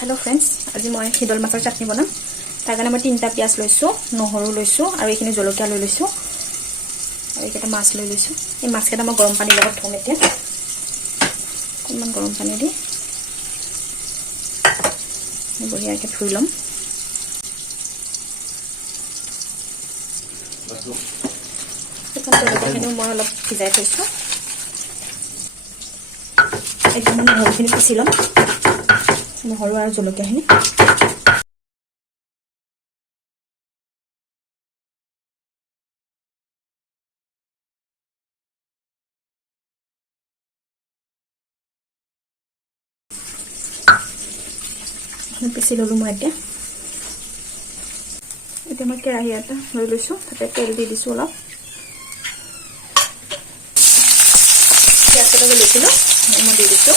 hello friends आज मैं हिदल माछर चाटनी बनाम तार कारण मैं 3टा पियाज लैसो নহৰু लैसो और ये जलकिया लै लैसो और ये माछ लै लैसो ये माछकेटा मैं गरम पानी लगत थम एतिया अकमान गरम पानी दी बढ़ियाके धुई लम जलकियाखिनि मैं अलप भिजाई थैसो एकदम নহৰুখিনি पिसि लम নহৰু और जलकियाखिनि पिसि ललो मैं এতিয়া मैं केराही এটা লৈ লৈছো তাতে তেল দি দিছো অলপ পিয়াজটা লৈছিলো মই দি দিছো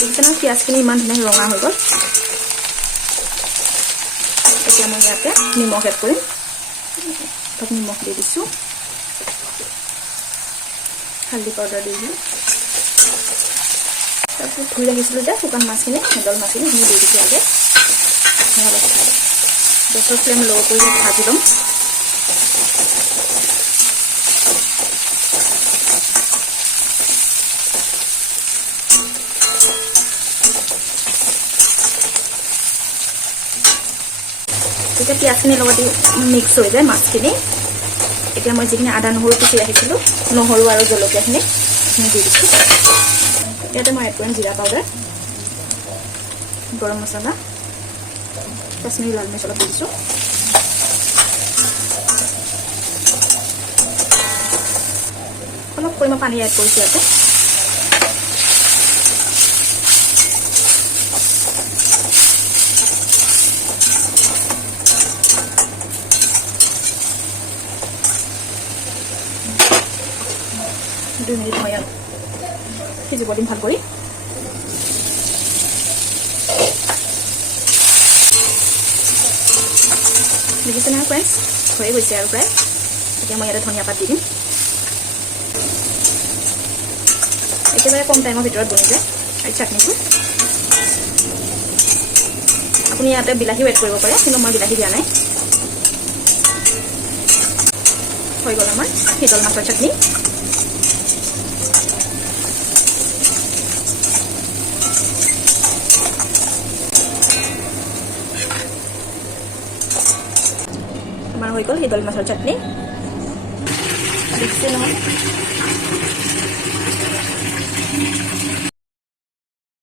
देखना पियाजখিনি ইমান ধুনীয়া ৰঙা হৈ গল এতিয়া মই ইয়াতে নিমখ এড কৰিম তাত নিমখ দি দিছো হালধি পাউডাৰ দি দিম তাৰপৰ ধুই ৰাখিছিলো যে শুকান মাছখিনি হেদল মাছখিনি আমি দি দিছো আগে গেছৰ ফ্লেম লো কৰি ভাজি লম এটা পিয়াজখিনি লগতে মিক্স হৈ যায় মাছখিনি এতিয়া মই যিখিনি আদা নহৰু পিছি ৰাখিছিলো নহৰু আৰু জলকীয়াখিনি দি দিছো ইয়াতে মই এড কৰিম জিৰা পাউডাৰ গৰম মছলা কাশ্মীৰী লাল মিৰ্চ অলপ দি দিছো অলপ পৰিমাণ পানী এড কৰিছো ইয়াতে দুই মিনিট মই সিজিব দিম ভাল কৰি দেখিছে নহয় ফ্ৰেণ্ডছ হৈ গৈছে আৰু প্ৰায় এতিয়া মই ইয়াতে ধনিয়া পাত দি দিম একেবাৰে কম টাইমৰ ভিতৰত বনি যায় আৰু চাটনিটো আপুনি ইয়াতে বিলাহীও এড কৰিব পাৰে কিন্তু মই বিলাহী দিয়া নাই হৈ গ'ল আমাৰ হিদল মাছৰ চাটনি আমাৰ হয়ে গেল হিদল মাছেৰ চাটনি দেখছেন